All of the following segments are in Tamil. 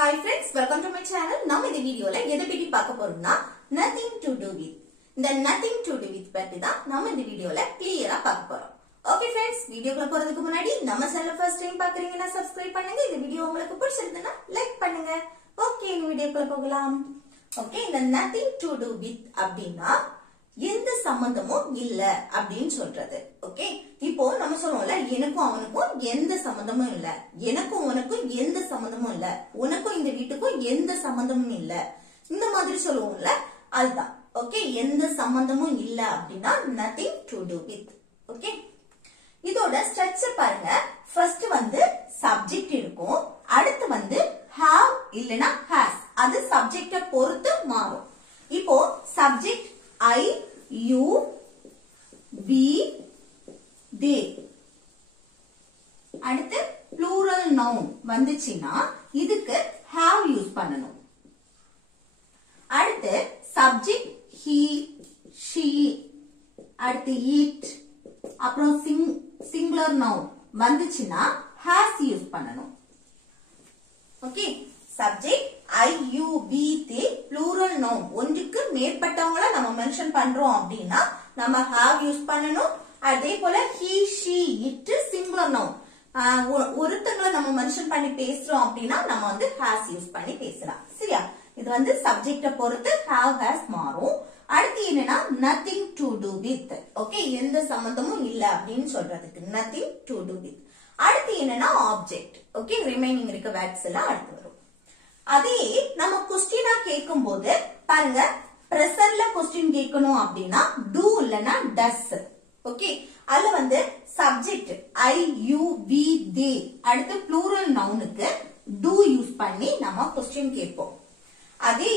Hi friends, welcome to my channel. Now in the video la எதை பத்தி பார்க்க போறோம்னா nothing to do with. இந்த nothing to do with பத்தி தான் நாம இந்த வீடியோல கிளியரா பார்க்க போறோம். Okay friends, வீடியோக்குள்ள போறதுக்கு முன்னாடி நம்ம சேனலை first time பார்க்கறீங்கன்னா subscribe பண்ணுங்க. இந்த வீடியோ உங்களுக்கு பிடிச்சிருந்தா லைக் பண்ணுங்க. Okay, இந்த வீடியோக்குள்ள போகலாம். Okay, இந்த nothing to do with அப்படினா எந்த சம்பந்தமும் இல்ல அப்படினு சொல்றது. ஓகே, இப்போ நம்ம சொல்றோம்ல எனக்கும் அவனுக்கும் எந்த சம்பந்தமும் இல்ல, எனக்கும் உனக்கும் எந்த சம்பந்தமும் இல்ல, உனக்கும் இந்த வீட்டுக்கும் எந்த சம்பந்தமும் இல்ல, இந்த மாதிரி சொல்லுவோம்ல அதுதான். ஓகே, எந்த சம்பந்தமும் இல்ல அப்படின்னா nothing to do with. Okay, இதோட ஸ்ட்ரக்சர் பாருங்க. ஃபர்ஸ்ட் வந்து சப்ஜெக்ட் இருக்கும், அடுத்து have இல்லனா has, அது சப்ஜெக்ட பொறுத்து மாறும். இப்போ subject I, you, we, they. அடுத்து plural noun வந்துச்சுன்னா இதுக்கு have யூஸ் பண்ணணும். அடுத்து subject he, she, அடுத்து it, அப்புறம் singular noun வந்துச்சுன்னா has யூஸ் பண்ணணும். Okay, subject I, you, we, they, plural noun ஒன்றுக்கு மேற்பட்டவங்கள நம்ம மென்ஷன் பண்றோம் அப்படின்னா நம்ம have யூஸ் பண்ணணும். அதே போல he, she, it singular noun ஒருத்தங்களை நம்ம மென்ஷன் பண்ணி பேசுறோம் அப்படின்னா நம்ம has யூஸ் பண்ணி பேசலாம். சரியா, இது சப்ஜெக்ட பொறுத்து have has மாறும். அடுத்து என்னன்னா nothing to do with. Okay, எந்த சம்பந்தமும் இல்ல அப்படின்னு சொல்றதுக்கு nothing to do with. அடுத்து என்னன்னா ஆப்ஜெக்ட். ஓகே, ரிமைனிங் இருக்க வேர்ட்ஸ் எல்லாம் அடுத்து வரும். அதே நம்ம क्वेश्चनா கேட்கும் போது பாருங்க, பிரசன்ட்ல क्वेश्चन கேட்கணும் அப்படின்னா do இல்லனா does. ஓகே, அதுல subject I, you, we, they, அடுத்து plural nounக்கு do யூஸ் பண்ணி நம்ம क्वेश्चन கேட்போம். அதே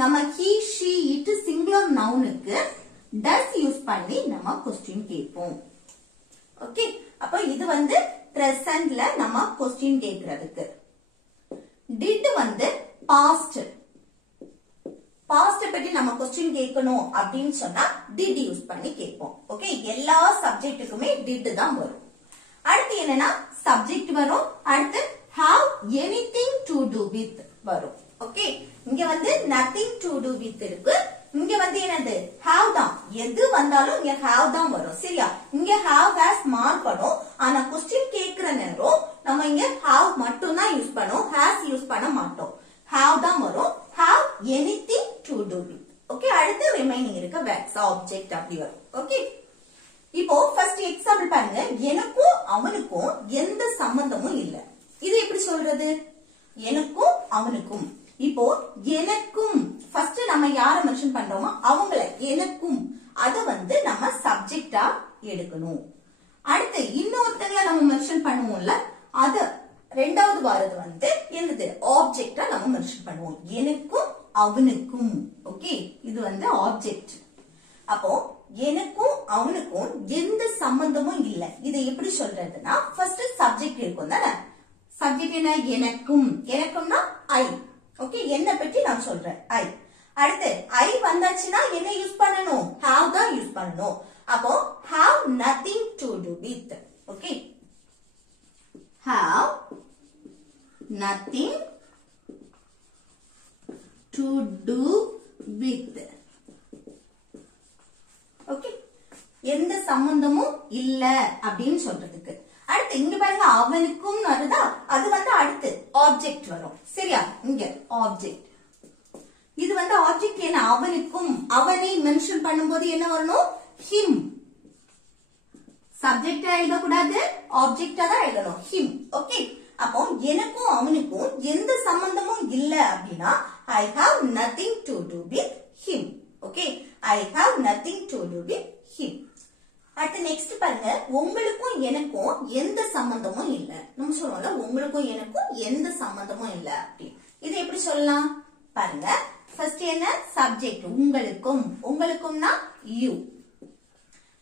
நம்ம he, she, it singular nounக்கு does use பண்ணி நம்ம क्वेश्चन கேட்போம். ஓகே, அப்ப இது பிரசன்ட்ல நம்ம क्वेश्चन கேக்குறதுக்கு. did past பத்தி நம்ம क्वेश्चन கேட்கணும் அப்படின்னு சொன்னா did யூஸ் பண்ணி கேட்போம். ஓகே, எல்லா சப்ஜெக்ட்டுக்குமே did தான் வரும். அடுத்து என்னன்னா சப்ஜெக்ட் வரும், அடுத்து have anything to do with வரும். ஓகே, இங்க nothing to do with இருக்கு, இங்க என்னது have தான். எது வந்தாலும் இங்க have தான் வரும். சரியா, இங்க have has மாறுபடும். ஆனா क्वेश्चन கேக்குற நேரம் நம்ம இங்க have மட்டும் தான் யூஸ் பண்ணுவோம், has யூஸ் பண்ண மாட்டோம். have தான் வரும், have anything to do with. Okay, அடுத்து ரிமைனிங் இருக்க வேர்ட்ஸ் ஆப்ஜெக்ட் அப்படி வரும். ஓகே, இப்போ ஃபர்ஸ்ட் எக்ஸாம்பிள் பாருங்க. எனக்கும் அவனுக்கும் எந்த சம்பந்தமும் இல்ல. இது எப்படி சொல்றது? எனக்கும் அவனுக்கும். இப்போ எனக்கும் ஃபர்ஸ்ட் நம்ம யாரை மென்ஷன் பண்றோமோ அவங்கள, எனக்கும் அத நம்ம சப்ஜெக்டா எடுக்கணும். அடுத்து இன்னொருத்தங்கள நம்ம மென்ஷன் பண்ணுவோம்ல, அத ரெண்டாவது வாரது என்னது ஆப்ஜெக்டா நம்ம மென்ஷன் பண்ணுவோம். எனக்கும் அவனுக்கும். ஓகே, இது ஆப்ஜெக்ட். அப்போ எனக்கும் அவனுக்கும் எந்த சம்பந்தமும் இல்ல. இதை எப்படி சொல்றதுன்னா ஃபர்ஸ்ட் சப்ஜெக்ட் இருக்கும் தானே. சப்ஜெக்ட் என்ன? எனக்கும். எனக்கும்னா ஐ. ஓகே, என்ன பற்றி நான் சொல்றேன் ஐ. அடுத்து ஐ வந்தாச்சுன்னா என்ன யூஸ் பண்ணணும்? have தான் யூஸ் பண்ணணும். அப்போ have nothing to do with. Okay, have nothing to do with. Okay, எந்த சம்பந்தமும் இல்ல அப்படின்னு சொல்றதுக்கு. அடுத்து இங்க பாருங்க, அவனுக்கும் வருதா, அது அடுத்து ஆப்ஜெக்ட் வரும். சரியா, இங்க ஆப்ஜெக்ட். இது ஆப்ஜெக்ட் என்ன? அவனுக்கும். அவனை மென்ஷன் பண்ணும்போது என்ன வரணும்? him. சப்ஜெக்ட் எழுதக்கூடாது, ஆப்ஜெக்டா தான் எழுதணும், him. ஓகே, அப்போ எனக்கும் அவனுக்கும் எந்த சம்பந்தமும் இல்ல அப்படின்னா I have nothing to do with him. Okay, I have nothing to do with him. அடுத்து நெக்ஸ்ட் பாருங்க, உங்களுக்கும் எனக்கும் எந்த சம்பந்தமும் இல்ல. நம்ம சொல்றோம்ல உங்களுக்கும் எனக்கும் எந்த சம்பந்தமும் இல்ல அப்படி. இது எப்படி சொல்லலாம் பாருங்க. ஃபர்ஸ்ட் என்ன? சப்ஜெக்ட் உங்களுக்கும். உங்களுக்கும்னா you.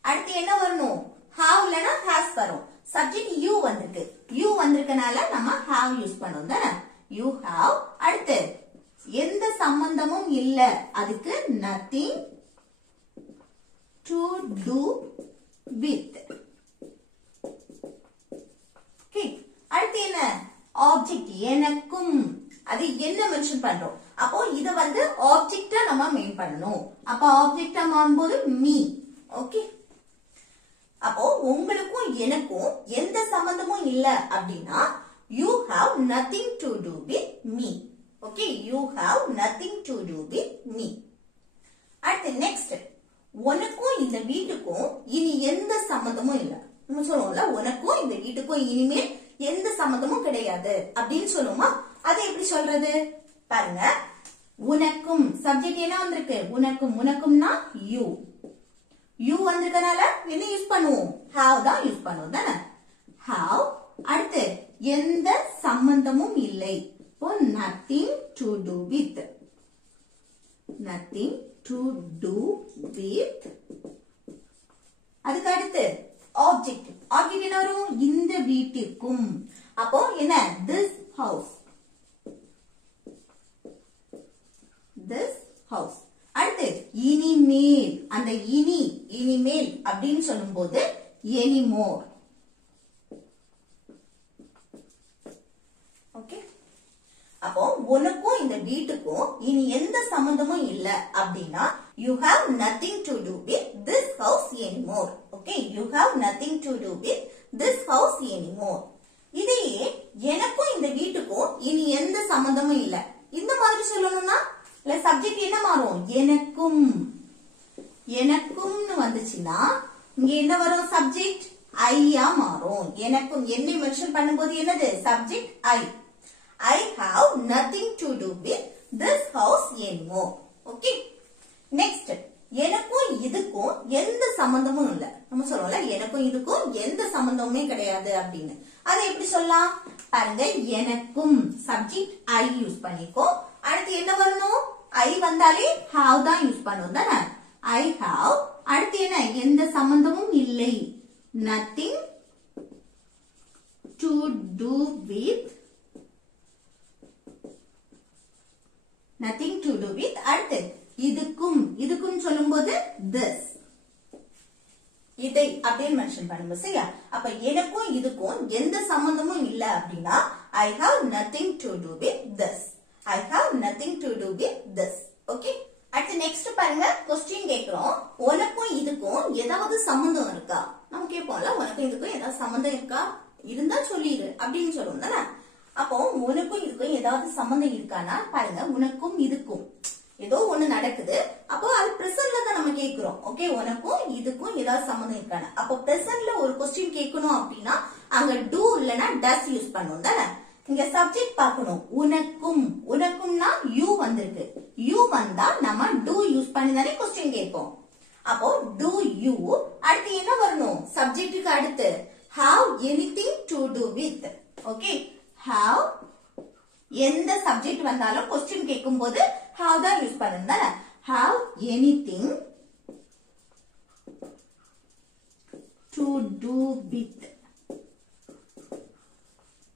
அடுத்து என்ன வரணும்? have இல்லனா has வரும். சப்ஜெக்ட் you வந்திருக்கு. you வந்திருக்கனால நம்ம have யூஸ் பண்ணுவோம் தானே. you have. அடுத்து எந்த சம்பந்தமும் இல்ல, அதுக்கு nothing to do with. Okay, அடுத்து என்ன? ஆப்ஜெக்ட் எனக்கும். அது அது என்ன மென்ஷன் பண்றோம். அப்போ இத வந்து ஆப்ஜெக்ட்டா நம்ம மெயின் பண்ணணும். அப்ப ஆப்ஜெக்ட்டா மாறும்போது மீ. ஓகே, அப்போ உங்களுக்கும் எனக்கும் எந்த சம்பந்தமும் இல்ல அப்படின்னா you have nothing to do with me. Okay, you have nothing to do with me. அடுத்து நெக்ஸ்ட், உனக்கும் இந்த வீட்டுக்கும் இனி எந்த சம்பந்தமும் இல்ல. நம்ம சொல்லுவோம்ல, உனக்கும் இந்த வீட்டுக்கும் இனிமேல் எந்த சம்பந்தமும் கிடையாது அப்படின்னு சொல்லுவோமா? அதை எப்படி சொல்றது பாருங்க. உனக்கும் சப்ஜெக்ட் என்ன வந்திருக்கு? உனக்கும். உனக்கும்னா யூ. யூ வந்திருக்கனால என்ன யூஸ் பண்ணுவோம்? have தான் யூஸ் பண்ணுவோம் தானே. have. அடுத்து எந்த சம்பந்தமும் இல்லை. இப்போ nothing to do with. nothing to do with. அதுக்கு அடுத்து ஆப்ஜெக்ட். ஆப்ஜெக்ட் என்ன வரும்? இந்த வீட்டிற்கும். அப்போ என்ன? this house. this house. அடுத்து இனிமேல். அந்த இனிமேல் அப்படின்னு சொல்லும்போது anymore. ஓகே, அப்போ உனக்கும் இந்த வீட்டுக்கும் இனி எந்த சம்பந்தமும் இல்ல அப்படின்னா you have nothing to do with this house anymore. Okay, you have nothing to do with this house anymore. இதையே எனக்கும் இந்த வீட்டுக்கும் இனி எந்த சம்பந்தமும் இல்ல இந்த மாதிரி சொல்லணும்னா இல்ல சப்ஜெக்ட் என்ன மாறும்? எனக்கும். எனக்கும்னு வந்துச்சுன்னா இங்க என்ன வரும்? சப்ஜெக்ட் ஐயா மாறும். எனக்கும் என்னை மென்ஷன் பண்ணும்போது என்னது? Subject I. I have nothing to do with this house anymore. Okay, next, எனக்கும் இதுக்கும் எந்த சம்பந்தமும் இல்ல. நம்ம சொல்றோம்ல, எனக்கும் இதுக்கும் எந்த சம்பந்தமுமே கிடையாது அப்படின்னு. அதை எப்படி சொல்லலாம் பாருங்க. எனக்கும் சப்ஜெக்ட் ஐ யூஸ் பண்ணிக்கோ. அடுத்து என்ன வரணும்? ஐ வந்தாலே have தான் யூஸ் பண்ணுவோம் தானே. I have. அடுத்து என்ன? எந்த சம்பந்தமும் இல்லை. nothing to do with. nothing to do with. அடுத்து இதுக்கும். இதுக்கும் சொல்லும்போது this. இதை அப்படின்னு மென்ஷன் பண்ணும்போது சரியா? அப்ப எனக்கும் இதுக்கும் எந்த சம்பந்தமும் இல்ல அப்படின்னா I have nothing to do with this. I have nothing to do with this. Okay, அடுத்து நெக்ஸ்ட் பாருங்க. क्वेश्चन கேக்குறோம், உனக்கும் இதுக்கும் ஏதாவது சம்பந்தம் இருக்கா? நம்ம கேட்போம்ல, உனக்கும் இதுக்கும் ஏதாவது சம்பந்தம் இருக்கா? இருந்தா சொல்லிடு அப்படின்னு சொல்லுவோம் தானே. அப்போ உனக்கும் இதுக்கும் ஏதாவது சம்பந்தம் இருக்கானா பாருங்க. உனக்கும் இதுக்கும் ஏதோ ஒண்ணு நடக்குது. அப்போ அது பிரசன்ட்ல தான் நம்ம கேக்குறோம். ஓகே, உனக்கும் இதுக்கும் ஏதாவது சம்பந்தம் இருக்கானா? அப்போ பிரசன்ட்ல ஒரு क्वेश्चन கேட்கணும் அப்படின்னா அங்க do இல்லனா does யூஸ் பண்ணுவோம் தானே. இங்க சப்ஜெக்ட் பார்க்கணும். உனக்கும். உனக்கும்னா யூ வந்திருக்கு. யூ வந்தா நம்ம do யூஸ் பண்ணி தானே क्वेश्चन கேட்போம். அப்போ do you. அடுத்து என்ன வரணும்? சப்ஜெக்ட்டுக்கு அடுத்து have anything to do with. Okay, have. எந்த சப்ஜெக்ட் வந்தாலும் क्वेश्चन கேட்கும்போது have தான் யூஸ் பண்ணணும் தானே. have anything to do with.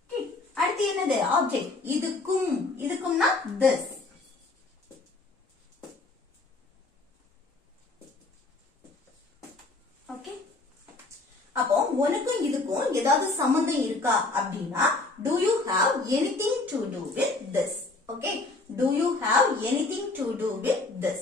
Okay, அடுத்து என்னது? ஆப்ஜெக்ட். இதுக்கும். இதுக்கும்னா this. ஓகே, அப்போ உனக்கும் இதுக்கும் ஏதாவது சம்பந்தம் இருக்கா அப்படின்னா do you have anything to do with this. Okay, do you have anything to do with this.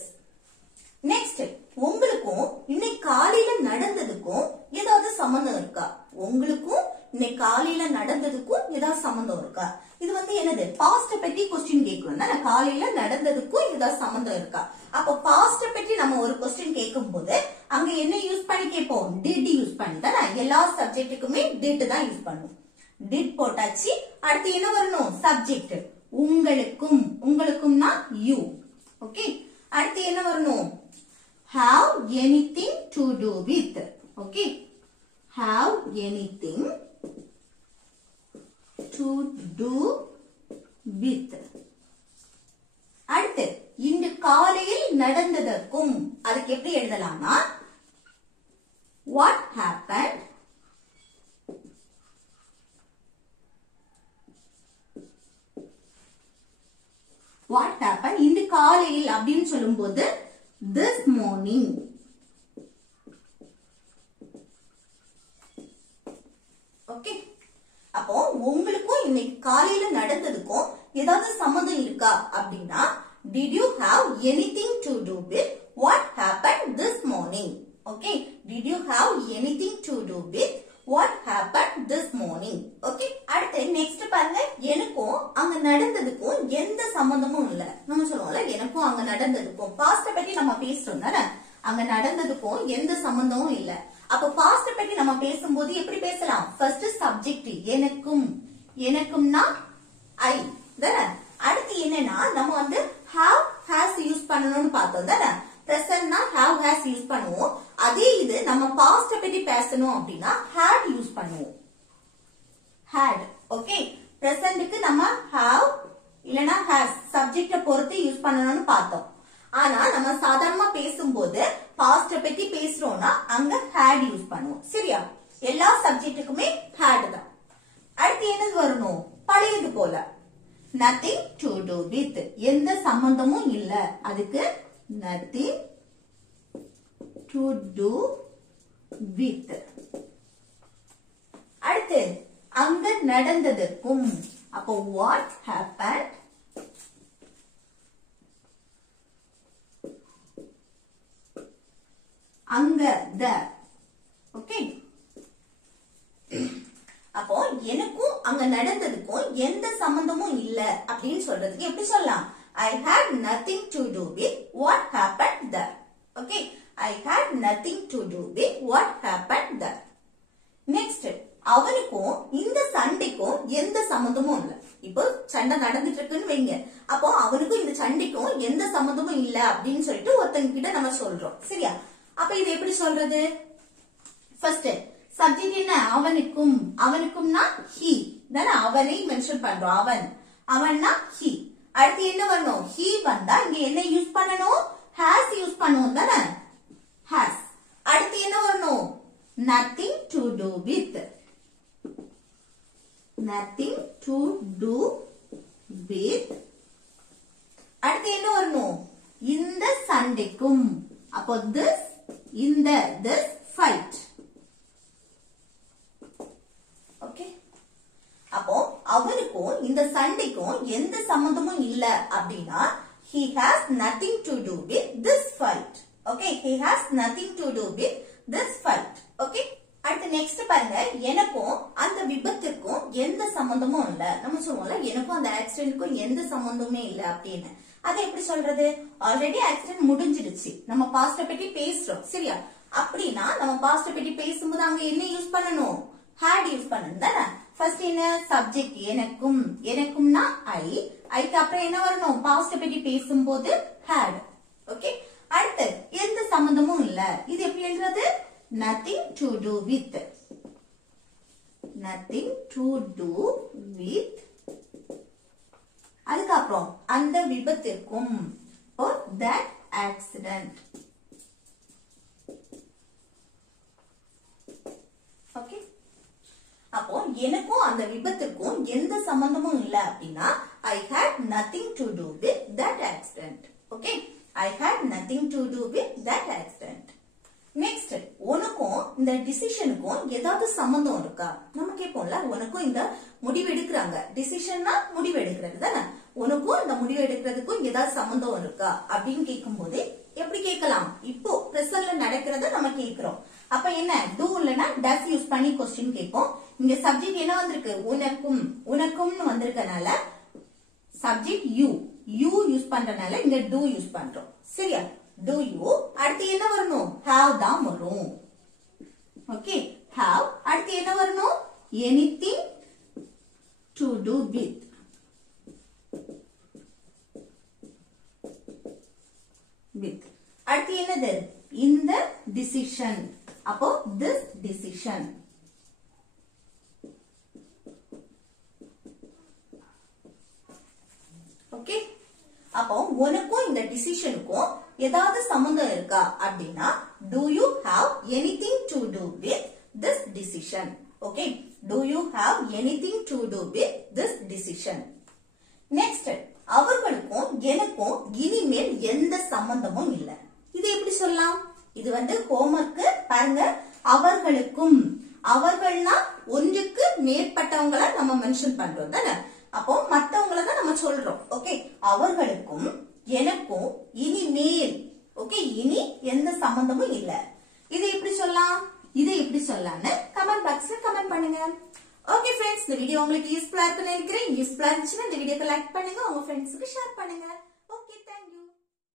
next, உங்களுக்கும் இன்னைக்கு காலையில நடந்ததுக்கும் ஏதாவது சம்பந்தம் இருக்கா? உங்களுக்கும் இன்னைக்கு காலையில நடந்ததுக்கும் ஏதாவது சம்பந்தம் இருக்கா? இது வந்து என்னது? பாஸ்ட் பத்தி क्वेश्चन கேக்குறோம் தானே. காலையில நடந்ததுக்கும் ஏதாவது சம்பந்தம் இருக்கா? அப்ப பாஸ்ட் பத்தி நம்ம ஒரு क्वेश्चन கேட்கும்போது அங்க என்ன யூஸ் பண்ணி கேட்போம்? did யூஸ் பண்ணி தானே. எல்லா சப்ஜெக்ட்டுக்குமே did தான் யூஸ் பண்ணுவோம். did போட்டாச்சு. அடுத்து என்ன வரணும்? சப்ஜெக்ட். உங்களுக்கும். உங்களுக்கும்னா you. ஓகே, அடுத்து என்ன வரணும்? have anything to do with. Okay, have anything to do with. அடுத்து இன்று காலையில் நடந்ததற்கும் அதுக்கு எப்படி எழுதலாம்னா what happened இன்று காலையில் அப்படின்னு சொல்லும்போது this morning. ஓகே, அப்போ உங்களுக்கும் இன்னைக்கு காலையில நடந்ததுக்கும் ஏதாவது சம்பந்தம் இருக்கா அப்படின்னா did you have anything to do with what happened this morning? Okay, did you have anything to do with what happened this morning? Okay, அடுத்து next பாருங்க, எனக்கும் அங்க நடந்ததுக்கும் எந்த சம்பந்தமும் இல்ல. நம்ம சொல்லுவோம்ல எனக்கும் அங்க நடந்ததுக்கும் பாஸ்ட் பத்தி நம்ம பேசுறோம் தானே, அங்க நடந்ததுக்கும் எந்த சம்பந்தமும் இல்ல. அப்ப பாஸ்ட் பத்தி நம்ம பேசும்போது எப்படி பேசலாம்? ஃபர்ஸ்ட் சப்ஜெக்ட் எனக்கும், எனக்கும்னா ஐ தானே. அடுத்து என்னன்னா நம்ம வந்து have has யூஸ் பண்ணணும்னு பார்த்தோம் தானே. presentனா have has யூஸ் பண்ணுவோம். அதே இது நம்ம past பத்தி பேசணும் அப்படின்னா had யூஸ் பண்ணுவோம். had. ஓகே, presentக்கு நம்ம have இல்லனா has சப்ஜெக்ட பொறுத்து யூஸ் பண்ணணும்னு பார்த்தோம். ஆனா நம்ம சாதாரணமா பேசும்போது past பத்தி பேசுறோம்னா அங்க had யூஸ் பண்ணுவோம். சரியா? எல்லா சப்ஜெக்ட்டுக்குமே had தான். அடுத்து என்னது வரணும்? பழையது போல nothing to do with, எந்த சம்பந்தமும் இல்ல, அதுக்கு nothing to do with. அடுத்து அங்க நடந்ததுக்கும், அப்போ what happened, அங்க the. ஓகே, அப்போ எனக்கும் அங்க நடந்ததுக்கும் எந்த சம்பந்தமும் இல்ல அப்படின்னு சொல்றதுக்கு எப்படி சொல்லலாம்? I had nothing to do with what happened there. Okay, I had nothing to do with what happened there. Next, அவனுக்கும் இந்த சண்டைக்கும் எந்த சம்பந்தமும் இல்ல. இப்போ சண்டை நடந்துட்டு இருக்குன்னு வைங்க, அப்போ அவனுக்கும் இந்த சண்டைக்கும் எந்த சம்பந்தமும் இல்ல அப்படின்னு சொல்லிட்டு ஒருத்தங்க கிட்ட நம்ம சொல்றோம். சரியா? அப்ப இது எப்படி சொல்றது? ஃபர்ஸ்ட் சப்ஜெக்ட் என்ன? அவனுக்கும், அவனுக்கும்னா he தானே, அவனை மென்ஷன் பண்றோம். அவன், அவன்னா he. அடுத்து என்ன வரணும்? he வந்தா இங்க என்ன யூஸ் பண்ணணும்? has யூஸ் பண்ணுவோம் தானே, has. அடுத்து என்ன வரணும்? nothing to do with, nothing to do with. அடுத்து என்ன வரணும்? இந்த சண்டைக்கும், அப்போ this, இந்த this fight. ஓகே, அப்போ அவனுக்கும் இந்த சண்டைக்கும் எந்த சம்பந்தமும் இல்ல அப்படின்னா he has nothing to do with this fight. Okay, he has nothing to do with this fight. Okay, அடுத்து நெக்ஸ்ட் பாருங்க, எனக்கும் அந்த விபத்துக்கும் எந்த சம்பந்தமும் இல்ல. நம்ம சொல்லுவோம்ல எனக்கும் அந்த ஆக்சிடென்ட்க்கும் எந்த சம்பந்தமுமே இல்ல அப்படின்னு. அதை எப்படி சொல்றது? ஆல்ரெடி ஆக்சிடென்ட் முடிஞ்சிடுச்சு, நம்ம பாஸ்ட பத்தி பேசுறோம். சரியா? அப்படின்னா நம்ம பாஸ்ட பத்தி பேசும்போது அங்க என்ன யூஸ் பண்ணணும்? had யூஸ் பண்ணணும் தானே. ஃபர்ஸ்ட் என்ன? சப்ஜெக்ட் எனக்கும், எனக்கும்னா ஐ, ஐக்கு அப்புறம் என்ன வரணும்? பாஸ்ட் பத்தி பேசும்போது had. ஓகே, அடுத்து எந்த சம்பந்தமும் இல்ல, இது எப்படி எழுதுறது? nothing to do with, nothing to do with. அதுக்கப்புறம் அந்த விபத்திற்கும், that accident. ஓகே, அப்போ எனக்கும் அந்த விபத்துக்கும் எந்த சம்பந்தமும் இல்ல அப்படின்னா I had nothing to do with that accident. Okay, I had nothing to do with that accident. Next, உனக்கும் இந்த டிசிஷனுக்கும் ஏதாவது சம்பந்தம் இருக்கா? நம்ம கேட்போம்ல, உனக்கும் இந்த முடிவு எடுக்கிறாங்க, டிசிஷன்னா முடிவு எடுக்கிறது தானே, உனக்கும் இந்த முடிவு எடுக்கிறதுக்கும் ஏதாவது சம்பந்தம் இருக்கா அப்படின்னு கேட்கும் போது எப்படி கேட்கலாம்? இப்போ பிரசன்ட்ல நடக்கிறத நம்ம கேட்கிறோம். அப்ப என்ன? do இல்லனா does யூஸ் பண்ணி क्वेश्चन கேட்போம். இங்க சப்ஜெக்ட் என்ன வந்திருக்கு? உனக்கும், உனக்கும்னு வந்திருக்கனால சப்ஜெக்ட் you, you யூஸ் பண்றனால இங்க do யூஸ் பண்றோம். சரியா? do you. அடுத்து என்ன வரணும்? have தான் வரும். Okay, have. அடுத்து என்ன வரணும்? anything to do with. with. அடுத்து என்னது? இந்த decision. அப்போ this decision. ஓகே, அப்போ உனக்கும் இந்த டிசிஷனுக்கும் ஏதாவது சம்பந்தம் இருக்கா அப்படின்னா do you have anything to do with this decision? Okay, do you have anything to do with this decision? Next, அவர்களுக்கும் எனக்கும் இனிமேல் எந்த சம்பந்தமும் இல்ல. இது எப்படி சொல்லலாம்? இது வந்து ஹோம்வொர்க் பாருங்க. அவர்களுக்கும், அவர்கள்னா ஒன்றுக்கு மேற்பட்டவங்கள நம்ம மென்ஷன் பண்றோம் தானே, அப்போ மத்தவங்கள தான் நம்ம சொல்றோம். ஓகே, அவர்களுக்கும் எனக்கும் இனிமேல். ஓகே, இனி எந்த சம்பந்தமும் இல்ல. இது எப்படி சொல்லலாம், இது எப்படி சொல்லலாம்னு கமெண்ட் பாக்ஸ்ல கமெண்ட் பண்ணுங்க. ஓகே ஃப்ரெண்ட்ஸ், இந்த வீடியோ உங்களுக்கு யூஸ்ஃபுல்லா இருக்குன்னு நினைக்கிறேன். யூஸ்ஃபுல்லா இருந்துச்சுன்னா இந்த வீடியோக்கு லைக் பண்ணுங்க, உங்க ஃப்ரெண்ட்ஸுக்கு ஷேர் பண்ணுங்க.